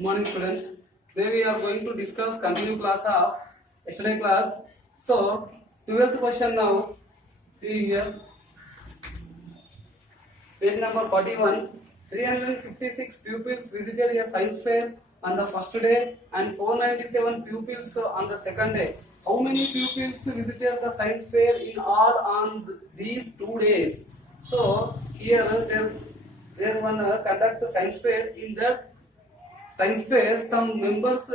Good morning, students. Today we are going to discuss continue class of yesterday class. So, 12th question now. See here, page number 41. 356 pupils visited a science fair on the first day and 497 pupils on the second day. How many pupils visited the science fair in all on these 2 days? So, here there one conduct science fair. In that science fair, some members,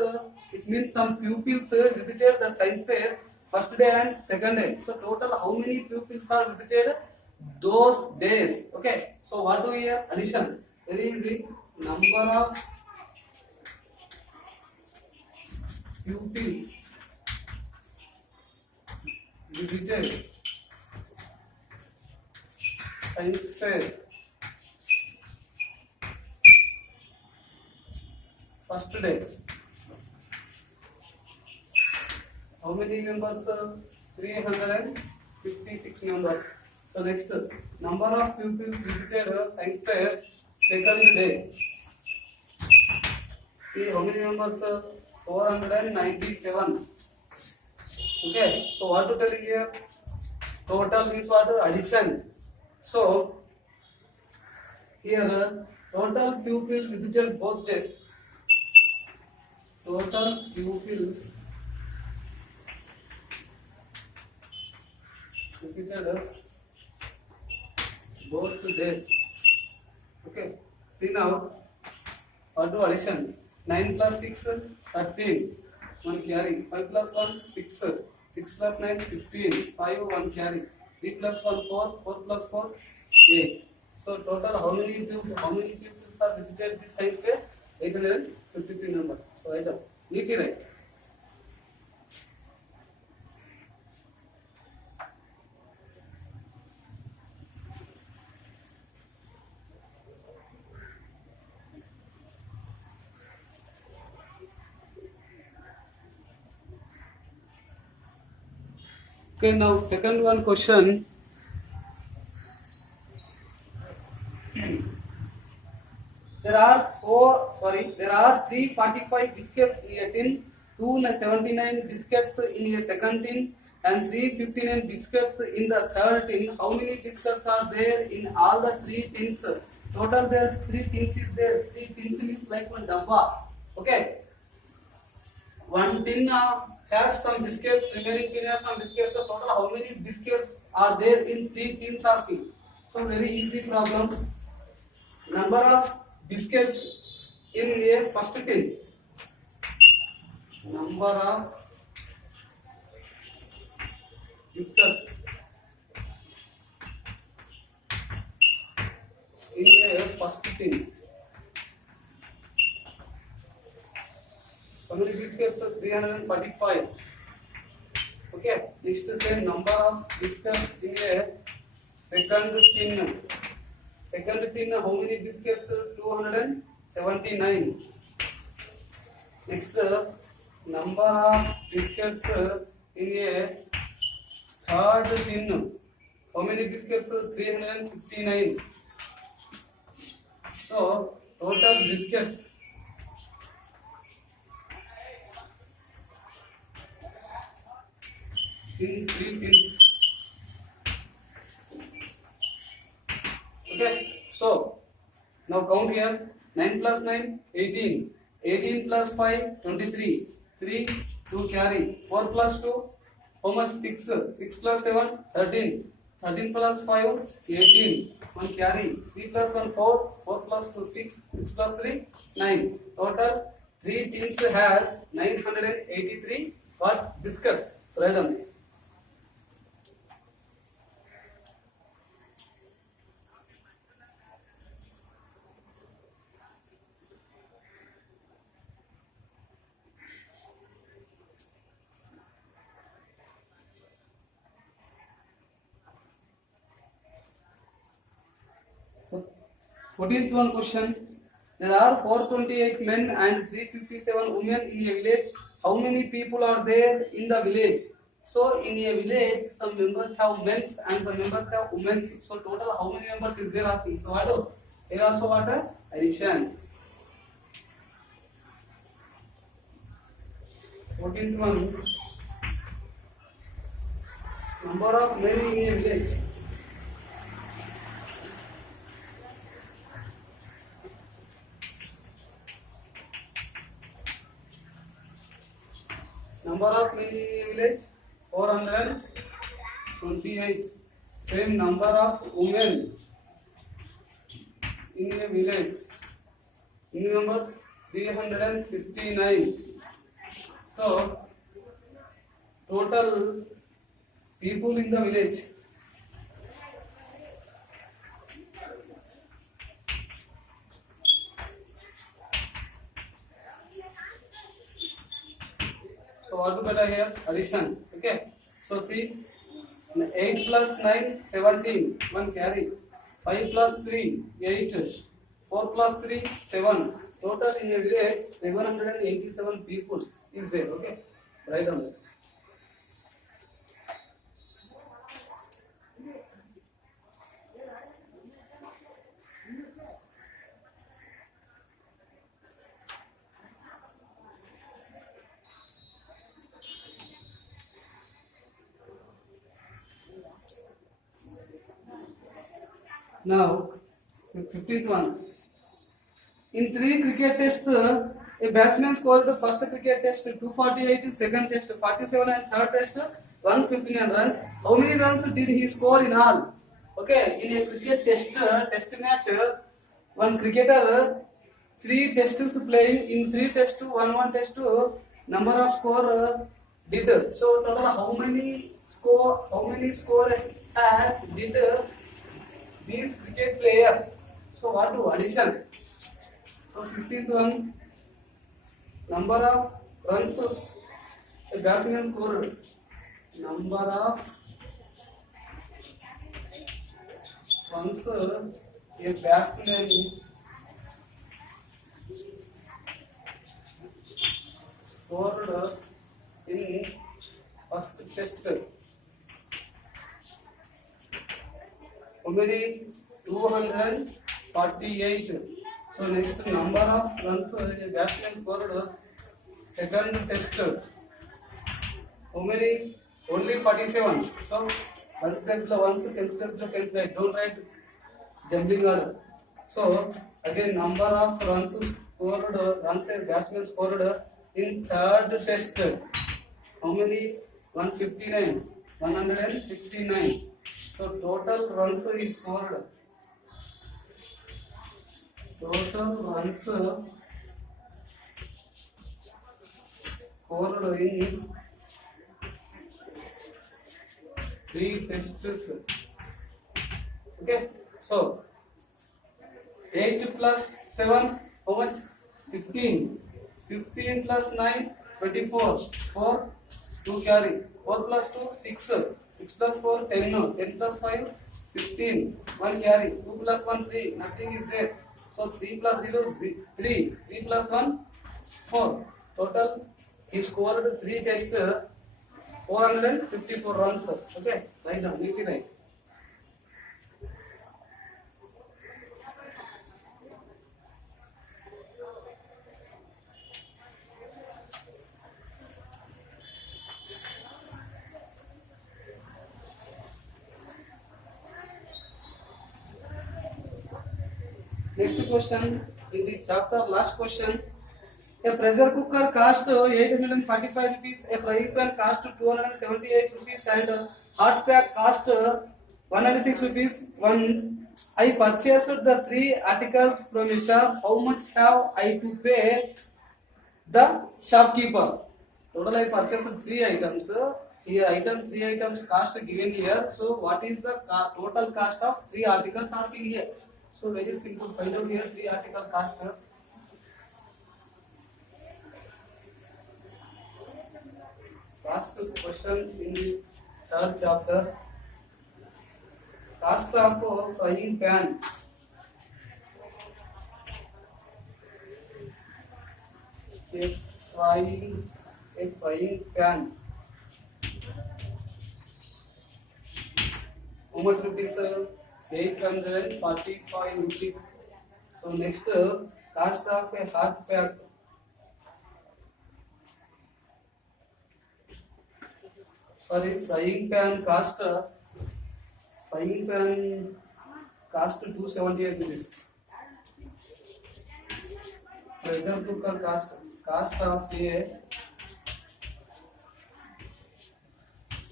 it means some pupils visited the science fair first day and second day. So total how many pupils are visited those days? Okay. So what do we have? Addition. Very easy. Number of pupils visited science fair first day. How many members? 356 members. So next, number of pupils visited science fair second day. See how many members? 497. Okay. So what to tell here? Total means what? Addition. So here total pupils visited both days. Total pupils visited us both days. Okay. See now, what do addition? 9 plus 6, 13. 1 carry. 5 plus 1, 6. 6 plus 9, 15. 5, 1 carry. 3 plus 1, 4. 4 plus 4, 8. So total how many pupils are visited this science fair? 853 number. So write down. Neatly write. Okay, now second one question. There are 345 biscuits in a tin, 279 biscuits in a second tin, and 359 biscuits in the third tin. How many biscuits are there in all the 3 tins? Total there 3 tins is there. 3 tins means like one dabba. Okay. One tin has some biscuits, remaining tin has some biscuits. So total how many biscuits are there in 3 tins asking? So very easy problem. Number of biscuits in a first tin. Number of biscuits in a first tin. How many biscuits? 345. Okay. Next say number of biscuits in a second tin. Second tin, how many biscuits? 279. Next, number of biscuits in a third tin. How many biscuits? 359. So, total biscuits in 3 tins. Okay, so now count here. 9 plus 9, 18. 18 plus 5, 23. 3, 2 carry. 4 plus 2, how much? 6. 6 plus 7, 13. 13 plus 5, 18. 1 carry. 3 plus 1, 4. 4 plus 2, 6. 6 plus 3, 9. Total 3 tins has 983 what? Biscuits. So write down this. So, 14th one question. There are 428 men and 357 women in a village. How many people are there in the village? So, in a village, some members have men's and some members have women's. So, total how many members is there asking? So, what do? Here also what? Addition. 14th one, number of men in a village. Number of men in a village 428. Same number of women in a village. In numbers 359. So total people in the village. So what to better here? Addition. Okay. So see, 8 plus 9, 17. 1 carry. 5 plus 3, 8. 4 plus 3, 7. Total in a village 787 people is there. Okay. Write down that. Now, 15th one. In 3 cricket tests, a batsman scored the first cricket test 248, second test 47, and third test 159 runs. How many runs did he score in all? Okay, in a cricket test match, one cricketer 3 tests playing. In 3 tests, 1 test, number of score did. So total how many score has did these cricket player? So what do addition? So 15th one, number of runs a batsman scored. Number of runs a batsman scored in first test. How many? 248. So next number of runs a batsman scored second test. How many? Only 47. So ones place below ones, tens place below tens. Right? Don't write jumbling order. So again number of runs scored, runs a batsman scored in third test. How many? 159. 159. So total runs he scored. Total runs scored in 3 tests. Okay. So 8 plus 7, how much? 15. 15 plus 9, 24. 4, 2 carry. 4 plus 2, 6. 6 plus 4, 10. No. 10 plus 5, 15. 1 carry. 2 plus 1, 3. Nothing is there. So 3 plus 0, 3. 3 plus 1, 4. Total he scored 3 tests, 454 runs. Okay. Write down. Make it right. Next question in this chapter, last question. A pressure cooker cost 845 rupees, a frying pan cost 278 rupees, and a hot pack cost 196 rupees. When I purchased the 3 articles from a shop, how much have I to pay the shopkeeper? Total I purchased 3 items. Here 3 items cost given here. So what is the total cost of 3 articles asking here? So very simple, find out here 3 article cost. Last question in the 3rd chapter. Cost of a frying pan. A frying pan. How much rupees? 845 rupees. So next, cost of a hot pack. Sorry, frying pan cost 278 rupees. Pressure cooker cost of a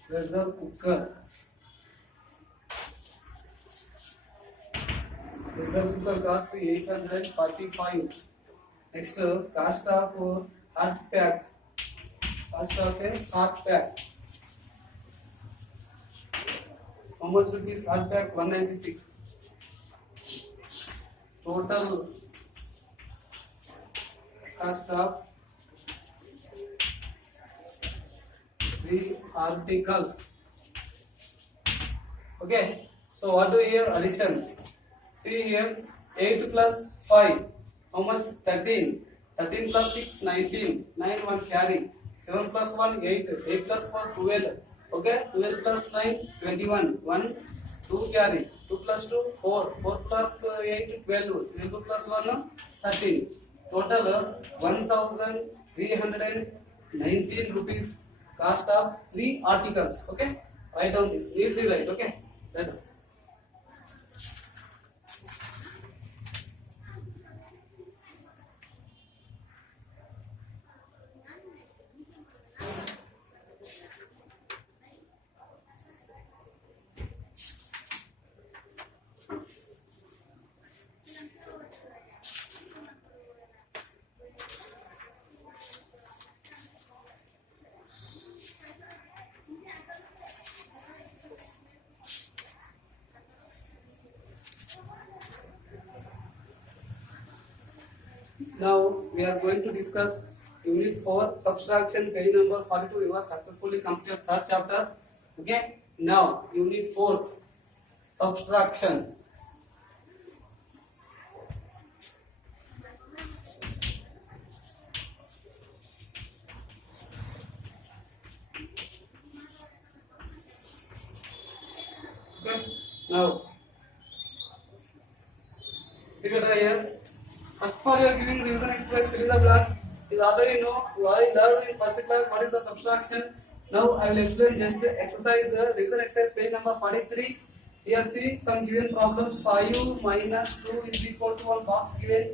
pressure cooker. Pressure cooker cost 845. Next, cost of hot pack. Cost of a hot pack. How much rupees hot pack? 196. Total cost of 3 articles. Okay. So what do we have? Addition. See here, 8 plus 5. How much? 13. 13 plus 6, 19. 9, 1 carry. 7 plus 1, 8. 8 plus 4, 12. Okay, 12 plus 9, 21. 1, 2 carry. 2 plus 2, 4. 4 plus 8, 12. 12 plus 1, 13. Total 1319 rupees cost of 3 articles. Okay, write down this. Neatly write. Okay, that's Now we are going to discuss Unit 4 Subtraction, page number 42. You have successfully completed third chapter. Okay. Now Unit 4 Subtraction. Okay. Now see better here. First for your giving revision exercise, fill in the blanks. You already know, you already learned in first class what is the subtraction. Now I will explain just exercise, revision exercise page number 43. Here see some given problems. 5 minus 2 is equal to one box given.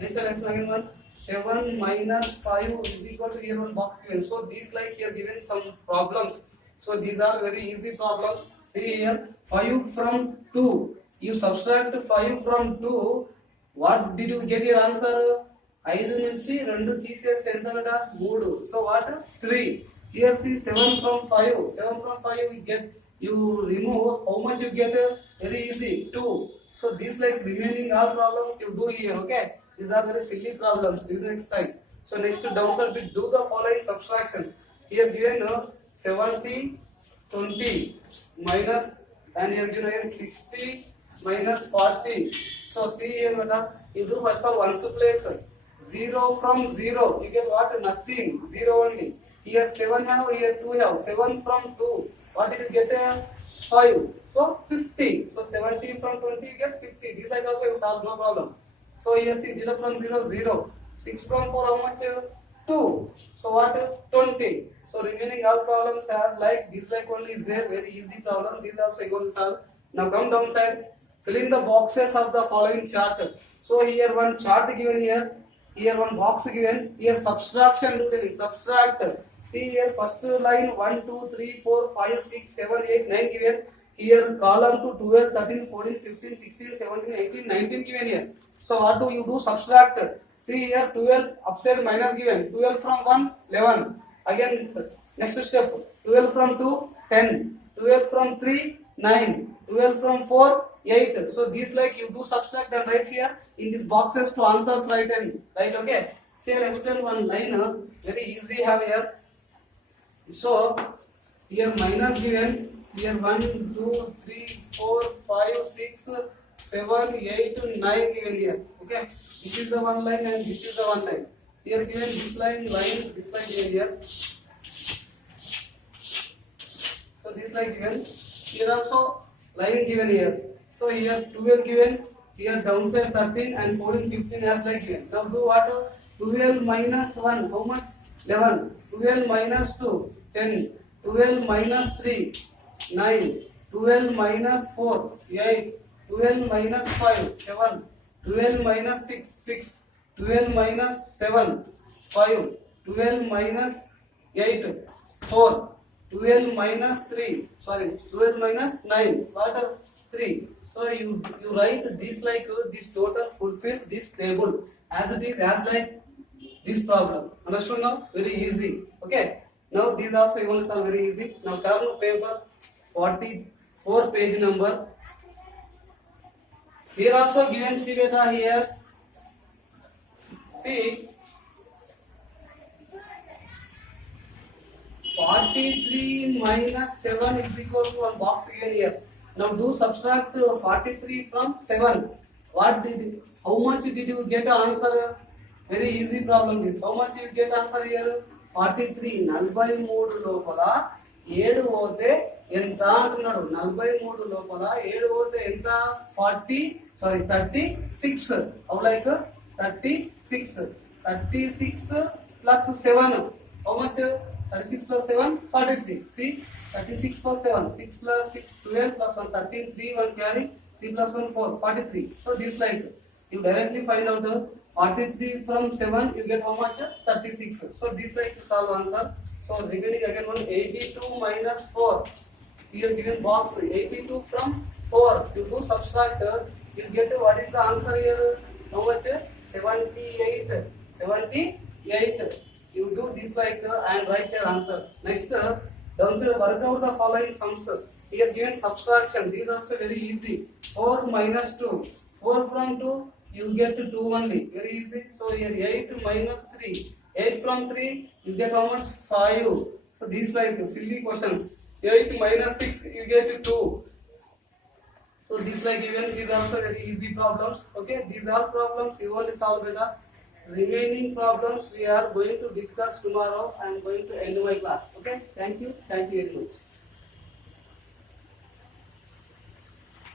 Next again one. 7 minus 5 is equal to here one box given. So these like here given some problems. So these are very easy problems. See here 5 from 2. You subtract 5 from 2. What did you get your answer? 5 నుంచి 2 తీసేస్తే ఎంత కదా 3. So what? 3. Here see 7 from 5. 7 from 5 you remove. How much you get? Very easy. 2. So these like remaining all problems you do here. Okay. These are very silly problems. This exercise. So next downside bit, do the following subtractions. Here given 70, 20 minus, and here given 60 minus 40. So see here, you do first of all ones place. 0 from 0, you get what? Nothing. 0 only. Here 7 have, here 2 have. 7 from 2, what did you get? 5. So 50. So 70 from 20, you get 50. This side also you solve, no problem. So here see 0 from 0, 0. 6 from 4, how much? 2. So what? 20. So remaining all problems as like this, like only is there. Very easy problem. These also you going to solve. Now come downside. Fill in the boxes of the following chart. So here one chart given here. Here one box given. Here subtraction routine. Subtract. See here first line 1, 2, 3, 4, 5, 6, 7, 8, 9 given. Here column to 12, 13, 14, 15, 16, 17, 18, 19 given here. So what do you do? Subtract. See here 12 upside minus given. 12 from 1, 11. Again next step. 12 from 2, 10. 12 from 3, 9. 12 from 4, 8. So these like you do subtract and write here in these boxes to answers right and right. Okay. See I'll explain one line. Very easy have here. So here minus given. Here 1, 2, 3, 4, 5, 6, 7, 8, 9 given here. Okay. This is the one line and this is the one line. Here given this line, this line given here. So this line given. Here also line given here. So here 12 given. Here downside 13 and 14, 15 as like given. Now do what? 12 minus 1, how much? 11. 12 minus 2, 10. 12 minus 3, 9, 12 minus 4, 8, 12 minus 5, 7, 12 minus 6, 6, 12 minus 7, 5, 12 minus 8, 4, 12 minus 3, sorry, 12 minus 9, what are 3? So you write this like this total fulfill this table as it is, as like this problem. Understood now? Very easy. Okay. Now these also you want to solve very easy. Now turn to paper 44 page number. Here also given see beta here. See 43 minus 7 is equal to one box again here. Now do subtract 43 from 7. How much did you get answer? Very easy problem this. How much you get answer here? 43. 43 లోపల 7 పోతే ఎంత అంటున్నాడు. 43 లోపల 7 పోతే ఎంత? 36. How like 36. 36 plus 7. How much? 36 plus 7, 43. See, 36 plus 7, 6 plus 6, 12 plus 1, 13, 3, 1 carry, 3 plus 1, 4, 43. So this like, you directly find out 43 from 7, you get how much? 36. So this like you solve answer. So remaining again one, 82 minus 4. Here given box, 82 from 4. You do subtract, you get what is the answer here? How much? 78. 78. You do this like and write your answers. Next, downside work out the following sums. Here given subtraction. These are also very easy. 4 minus 2. 4 from 2, you get 2 only. Very easy. So here 8 minus 3. 8 from 3, you get how much? 5. So these like silly questions. 8 minus 6, you get 2. So these like given, these are also very easy problems. Okay, these are problems you only solve better. Remaining problems we are going to discuss tomorrow. I am going to end my class. Okay, thank you very much.